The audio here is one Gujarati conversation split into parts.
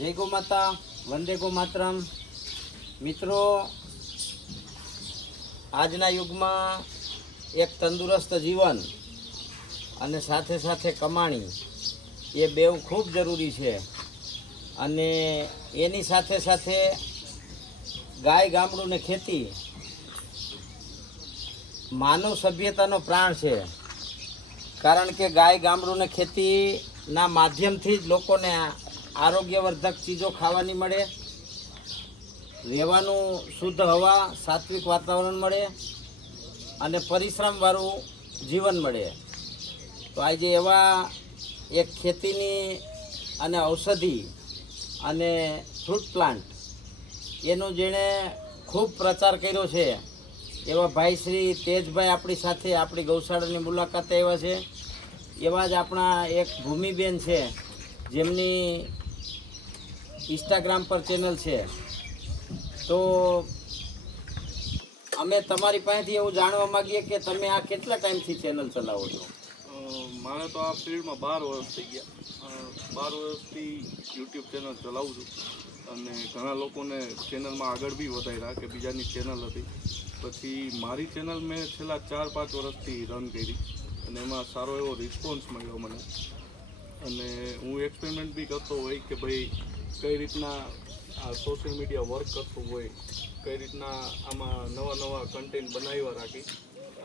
જય ગો માતા, વંદે ગો માતરમ. મિત્રો, આજના યુગમાં એક તંદુરસ્ત જીવન અને સાથે સાથે કમાણી એ બેવ ખૂબ જરૂરી છે. અને એની સાથે સાથે ગાય ગામડું ને ખેતી માનવ સભ્યતાનો પ્રાણ છે. કારણ કે ગાય ગામડું ને ખેતીના માધ્યમથી જ લોકોને આરોગ્યવર્ધક ચીજો ખાવાની મળે. રહેવાનું શુદ્ધ હવા, સાત્વિક વાતાવરણ મળે અને પરિશ્રમવાળું જીવન મળે. તો આજે એવા એક ખેતીની અને ઔષધિ અને ફ્રૂટ પ્લાન્ટ એનો જેણે ખૂબ પ્રચાર કર્યો છે. એવા ભાઈ શ્રી તેજભાઈ આપણી સાથે આપણી ગૌશાળાની મુલાકાતે આવ્યા છે. એવા જ આપણા એક ભૂમિબેન છે. જેમની ઇન્સ્ટાગ્રામ પર ચેનલ છે. તો અમે તમારી પાસેથી એવું જાણવા માંગીએ કે તમે આ કેટલા ટાઈમથી ચેનલ ચલાવો છો? મારે તો આ ફિલ્ડમાં બાર વર્ષ થઈ ગયા. બાર વર્ષથી યુટ્યુબ ચેનલ ચલાવું છું. અને ઘણા લોકોને ચેનલમાં આગળ બી વધાર્યા કે બીજાની ચેનલ હતી. પછી મારી ચેનલ મેં છેલ્લા ચાર, પાંચ વર્ષથી રન કરી અને એમાં સારો એવો રિસ્પોન્સ મળ્યો મને. અને હું એક્સપેરિમેન્ટ બી કરતો હોય કે ભાઈ કઈ રીતના આ સોશિયલ મીડિયા વર્ક કરતું હોય, કઈ રીતના આમાં નવા નવા કન્ટેન્ટ બનાવ્યા રાખી,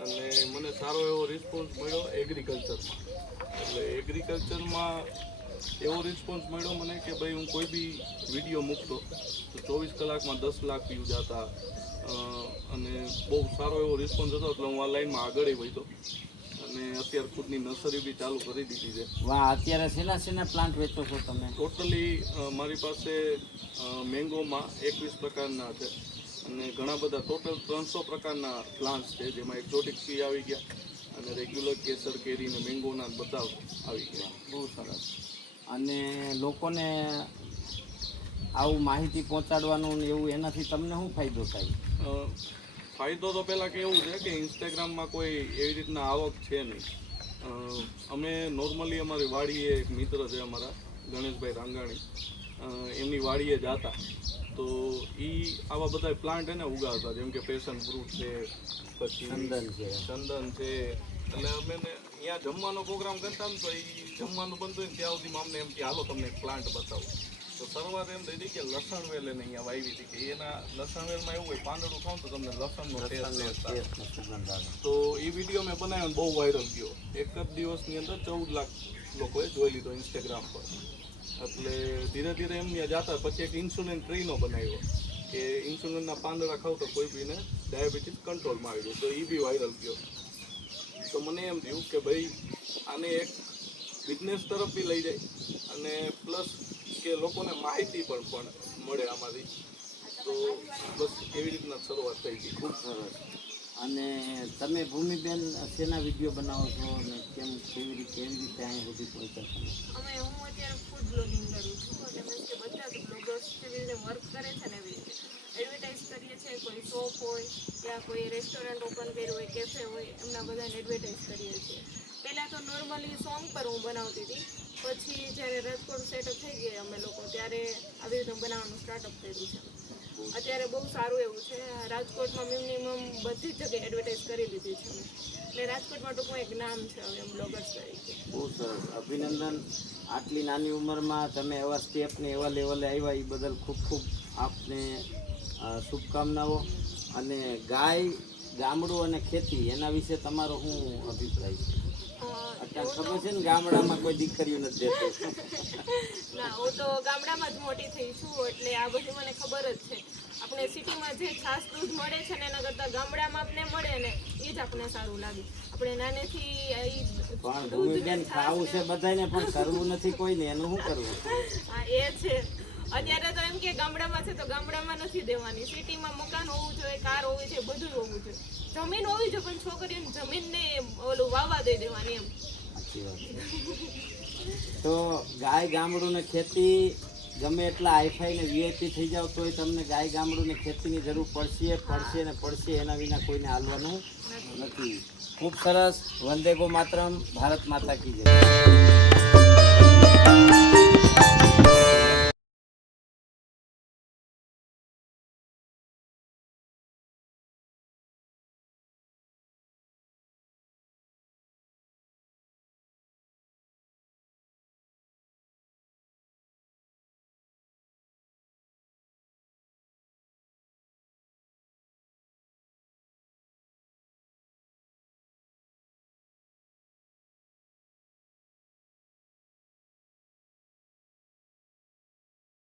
અને મને સારો એવો રિસ્પોન્સ મળ્યો એગ્રીકલ્ચરમાં એટલે એગ્રીકલ્ચરમાં એવો રિસ્પોન્સ મળ્યો મને કે ભાઈ હું કોઈ બી વીડિયો મૂકતો, તો ચોવીસ કલાકમાં દસ લાખ વ્યૂઝ હતા અને બહુ સારો એવો રિસ્પોન્સ હતો, એટલે હું આ લાઈનમાં આગળ વધ્યો અને અત્યારે ખુદની નર્સરી બી ચાલુ કરી દીધી છે. વાહ અત્યારે શેના શેના પ્લાન્ટ વેચો છો તમે? ટોટલી મારી પાસે મેંગોમાં એકવીસ પ્રકારના છે અને ઘણા બધા ટોટલ ત્રણસો પ્રકારના પ્લાન્ટ્સ છે જેમાં એક્ઝોટિક ફી આવી ગયા અને રેગ્યુલર કેસર કેરી ને મેંગોના બધા આવી ગયા. બહુ સરસ. અને લોકોને આવું માહિતી પહોંચાડવાનું એવું એનાથી તમને શું ફાયદો થાય? ફાયદો તો પહેલાં કેવું છે કે ઇન્સ્ટાગ્રામમાં કોઈ એવી રીતના આવક છે નહીં. અમે નોર્મલી અમારી વાડીએ એક મિત્ર છે અમારા ગણેશભાઈ રાંગાણી. એમની વાડીએ જાતા. તો એ આવા બધા પ્લાન્ટ એને ઉગાડતા જેમ કે પેશન ફ્રૂટ છે પછી ચંદન છે. ચંદન છે. એટલે અમે ને અહીંયા જમવાનો પ્રોગ્રામ કરતા ને તો એ જમવાનું બનતું હોય ને ત્યાં સુધી અમને એમ કે હાલો તમને એક પ્લાન્ટ બતાવું. શરૂઆત એમ થઈ હતી કે લસણ વેલ એને અહીંયા વાવી હતી કે એના લસણ વેલમાં એવું હોય પાંદડું ખાવ તો તમને લસણનો ટેસ્ટ તો એ વીડિયો મેં બનાવ્યો બહુ વાયરલ ગયો. એક જ દિવસની અંદર ચૌદ લાખ લોકોએ જોઈ લીધો ઇન્સ્ટાગ્રામ પર. એટલે ધીરે ધીરે એમ ત્યાં જતા પછી એક ઇન્સ્યુલિન ટ્રીનો બનાવ્યો કે ઇન્સ્યુલિનના પાંદડા ખાવ તો કોઈ બીને ડાયાબિટીસ કંટ્રોલમાં આવી ગયું તો એ બી વાયરલ ગયો. તો મને એમ થયું કે ભાઈ આને એક બિઝનેસ તરફ બી લઈ જાય અને પ્લસ કે લોકોને માહિતી પણ પણ મળે આમાંથી. તો બસ એવી રીતના શરૂઆત થઈ હતી ખૂબ સરસ. અને તમે ભૂમિબેન શેના વીડિયો બનાવો છો અને કેમ કેવી રીતે કેવી રીતે અહીં સુધી પહોંચ્યા છો અમે હું અત્યારે ફૂડ બ્લોગિંગ કરું છું અને મીન્સ કે બધા જ બ્લોગર્સ કેવી રીતે વર્ક કરે છે ને એવી રીતે. એડવર્ટાઇઝ કરીએ છીએ કોઈ શોપ હોય યા કોઈ રેસ્ટોરન્ટ ઓપન કર્યું હોય કેફે હોય એમના બધાને એડવર્ટાઇઝ કરીએ છીએ. પહેલાં તો નોર્મલી સોંગ પર હું બનાવતી હતી. પછી જ્યારે રાજકોટ સેટઅપ થઈ ગયા અમે લોકો, ત્યારે આવી રીતે બનાવવાનું સ્ટાર્ટઅપ કર્યું છે. અત્યારે બહુ સારું એવું છે. રાજકોટમાં મિનિમમ બધી જ જગ્યાએ એડવર્ટાઇઝ કરી દીધી છે એટલે રાજકોટમાં ટૂંકમાં એક નામ છે હવે એમ બ્લોગર્સ તરીકે. બહુ સરસ. અભિનંદન. આટલી નાની ઉંમરમાં તમે એવા સ્ટેપને એવા લેવલે આવ્યા, એ બદલ ખૂબ ખૂબ આપને શુભકામનાઓ. અને ગાય, ગામડું અને ખેતી, એના વિશે તમારો હું અભિપ્રાય છે? ખબર છે ને ગામડામાં કોઈ દીકરીઓ નથી દેતો. ના હું તો ગામડામાં જ મોટી થઈ છું એટલે આ બધું મને ખબર જ છે. આપણે સિટીમાં જે છાસ દૂધ મળે છે ને એના કરતાં ગામડામાં આપણે મળે ને એ જ આપણને સારું લાગે. આપણે નાનેથી પણ દૂધ ખાવું છે બધાને પણ કરવું નથી કોઈને એનું શું કરવું? હા એ છે. અત્યારે તો એમ કે ગામડામાં છે તો ગામડામાં નથી દેવાની. સિટીમાં મકાન હોવું જોઈએ કાર હોવી જોઈએ બધું હોવું જોઈએ. જમીન હોવી જોઈએ પણ છોકરીઓને જમીનને ઓલું વાવવા દઈ દેવાની એમ. તો ગાય ગામડું ને ખેતી ગમે એટલા હાઈફાઈ ને વીઆઈપી થઈ જાવ તોય તમને ગાય ગામડું ને ખેતીની જરૂર પડશે પડશે ને પડશે એના વિના કોઈને હાલવાનું નથી. ખૂબ સરસ. વંદે ગો માતરમ ભારત માતા કી જય.